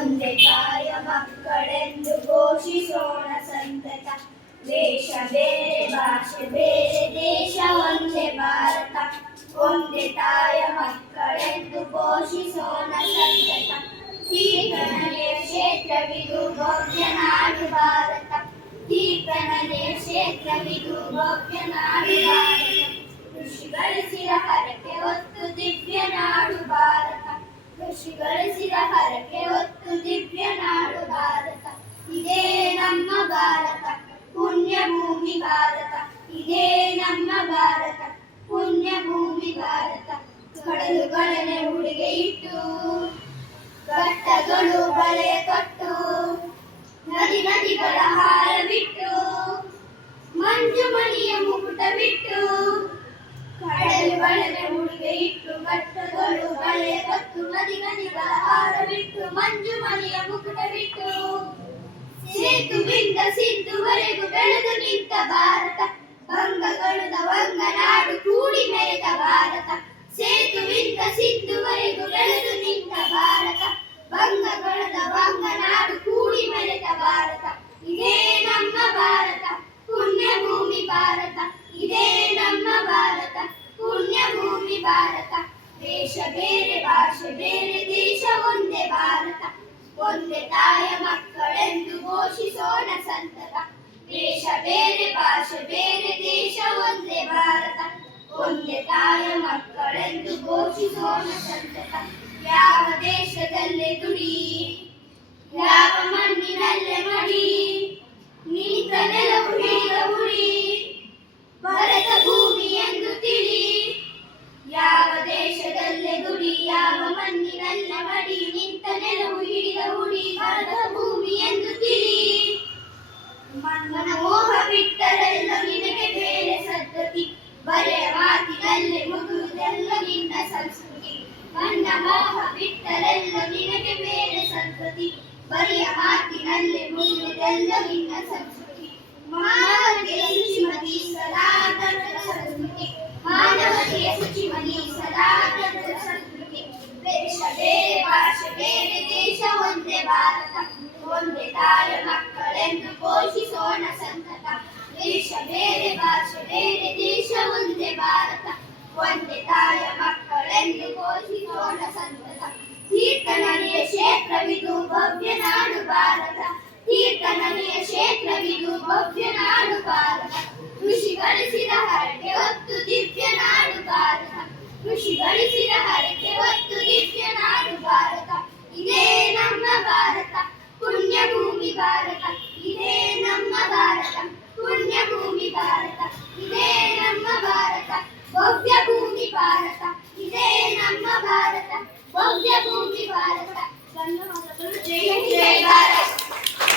ಒಂದೇ ತಾಯ ಮಕ್ಕಳೆಂದು ಘೋಷಿಸೋಣ ಸಂತತ. ವೇಷ ಬೇರೆ ಭಾಷೆ ಬೇರೆ ದೇಶ ಒಂದೇ ಭಾರತ. ಒಂದೇ ತಾಯ ಮಕ್ಕಳೆಂದು ಘೋಷಿಸೋಣ ಸಂತತ. ತೀರ್ಥನದಿಯ ಕ್ಷೇತ್ರವಿದು ಭವ್ಯ ನಾಡು ಭಾರತ. ತೀರ್ಥನದಿಯ ಕ್ಷೇತ್ರವಿದು ಭವ್ಯ ನಾಡು ಭಾರತ. ಋಷಿ ಗಳಿಸಿದ ಹರಕೆ ಹೊತ್ತು ದಿವ್ಯ ನಾಡು ಭಾರತ. ಋಷಿ ಗಳಿಸಿದ ಹರಕೆ ಹೊತ್ತು ದಿವ್ಯ ನಾಡು ಭಾರತ. ಇದೇ ನಮ್ಮ ಭಾರತ ಪುಣ್ಯ ಭೂಮಿ ಭಾರತ. ಇದೇ ನಮ್ಮ ಭಾರತ ಪುಣ್ಯ ಭೂಮಿ ಭಾರತ. ಕಡಲುಗಳನೆ ಉಡುಗೆ ಇಟ್ಟು ಘಟ್ಟಗಳು ಬಳೆ ತೊಟ್ಟು ನದಿ ನದಿಗಳ ಹಾರ ಬಿಟ್ಟು ಮಂಜು ಮಣಿಯ ಮುಕುಟ ಬಿಟ್ಟು ಕಡಲುಗಳನೆ ಉಡುಗೆ ಇಟ್ಟು ಘಟ್ಟಗಳು ಬಳೆ ತೊಟ್ಟು ನದಿ ನದಿಗಳ ಹಾರ ಬಿಟ್ಟು ಮಂಜು ಮಣಿಯ ಮುಕುಟ ಬಿಟ್ಟು ಸೇತುವಿಂದ ಸಿಂಧುವರೆಗೂ ಬೆಳೆದು ನಿಂತ ಭಾರತ. ಬಂಗಗಳುದ ವಂಗನಾಡು ಕೂಡಿ ಮೆರೆದ ಭಾರತ. ಸೇತುವಿಂದ ಸಿಂಧುವರೆಗೂ ಬೆಳೆದು ನಿಂತ ಭಾರತ. ಬಂಗಗಳುದ ವಂಗನಾಡು ಕೂಡಿ ಮೆರೆದ ಭಾರತ. ಇದೇ ನಮ್ಮ ಭಾರತ ಪುಣ್ಯ ಭೂಮಿ ಭಾರತ. ಇದೇ ನಮ್ಮ ಭಾರತ ಪುಣ್ಯ ಭೂಮಿ ಭಾರತ. ದೇಶ ಬೇರೆ ಭಾಷೆ ಬೇರೆ ದೇಶ ಒಂದೇ ಭಾರತ. ಒಂದೇ ತಾಯ ಮಕ್ಕಳೆಂದು ಘೋಷಿಸೋಣ ಸಂತತ. ದೇಶ ಬೇರೆ ಭಾಷೆ ಬೇರೆ ದೇಶ ಒಂದೇ ಭಾರತ. ಒಂದೇ ತಾಯ ಮಕ್ಕಳೆಂದು ಘೋಷಿಸೋಣ ಸಂತತ. ಯಾವ ದೇಶದಲ್ಲೇ ದುಡಿ ಯಾವ ಮಣ್ಣಿನಲ್ಲೇ ಮಡಿ ನಿಂತ ನೆಲವು ಹಿಡಿದ ಉಡಿ ಬರೆದ ಭೂಮಿ ಎಂದು ತಿಳಿ. ಯಾವ ದೇಶದಲ್ಲೇ ದುಡಿ ಯಾವ ಮಣ್ಣಿನಲ್ಲೇ ಮಡಿ ನಿಂತ ನೆಲವು ಹಿಡಿದ ಉಡಿ ಬರೆದ ಭೂಮಿ ಎಂದು ತಿಳಿ. ಮಣ್ಣ ಮೋಹ ಬಿಟ್ಟರೆಲ್ಲ ನಿನಗೆ ಬೇರೆ ಸದ್ಗತಿ. ಬರೆಯ ಮಾತಿನಲ್ಲೇ ಮುಗಿಯುವುದೆಲ್ಲ ನಿನ್ನ ಸಂಸ್ಕೃತಿ. ಮಣ್ಣ ಮೋಹ ಬಿಟ್ಟರೆಲ್ಲ ನಿನಗೆ ಬೇರೆ ಸದ್ಗತಿ. ಬರೆಯ ಮಾತಿನಲ್ಲೇ ಮುಗಿಯುವುದೆಲ್ಲ ನಿನ್ನ ಸಂಸ್ಕೃತಿ. ಮಾನವತೆಯ ಶುಚಿಮತಿ ಸದಾ ಕನ್ನಡ ಸಂಸ್ಕೃತಿ. ಮಾನವತೆಯ ಶುಚಿಮತಿ ಸದಾ ಕನ್ನಡ ಸಂಸ್ಕೃತಿ. ದೇಶ ಬೇರೆ ಭಾಷೆ ಬೇರೆ ದೇಶ ಒಂದೇ ಭಾರತ. ಒಂದೇ ತಾಯ ಮಕ್ಕಳೆಂದು ಘೋಷಿಸೋಣ ಸಂತತ. ದೇಶ ಬೇರೆ ಭಾಷೆ ಬೇರೆ ದೇಶ ಒಂದೇ ಭಾರತ. ಒಂದೇ ತಾಯ ಮಕ್ಕಳೆಂದು ಘೋಷಿಸೋಣ ಸಂತತ. ತೀರ್ಥನದಿಯ ಕ್ಷೇತ್ರವಿದು ಭವ್ಯ ನಾಡು ಭಾರತ. ತೀರ್ಥನದಿಯ ಕ್ಷೇತ್ರವಿದು ಭವ್ಯ ನಾಡು ಭಾರತ. ಋಷಿ ಗಳಿಸಿದ ಹರಕೆ ಹೊತ್ತು ದಿವ್ಯ ನಾಡು ಭಾರತ. ಋಷಿ ಗಳಿಸಿದ ಹರಕೆ ಹೊತ್ತು ದಿವ್ಯ ನಾಡು ಭಾರತ.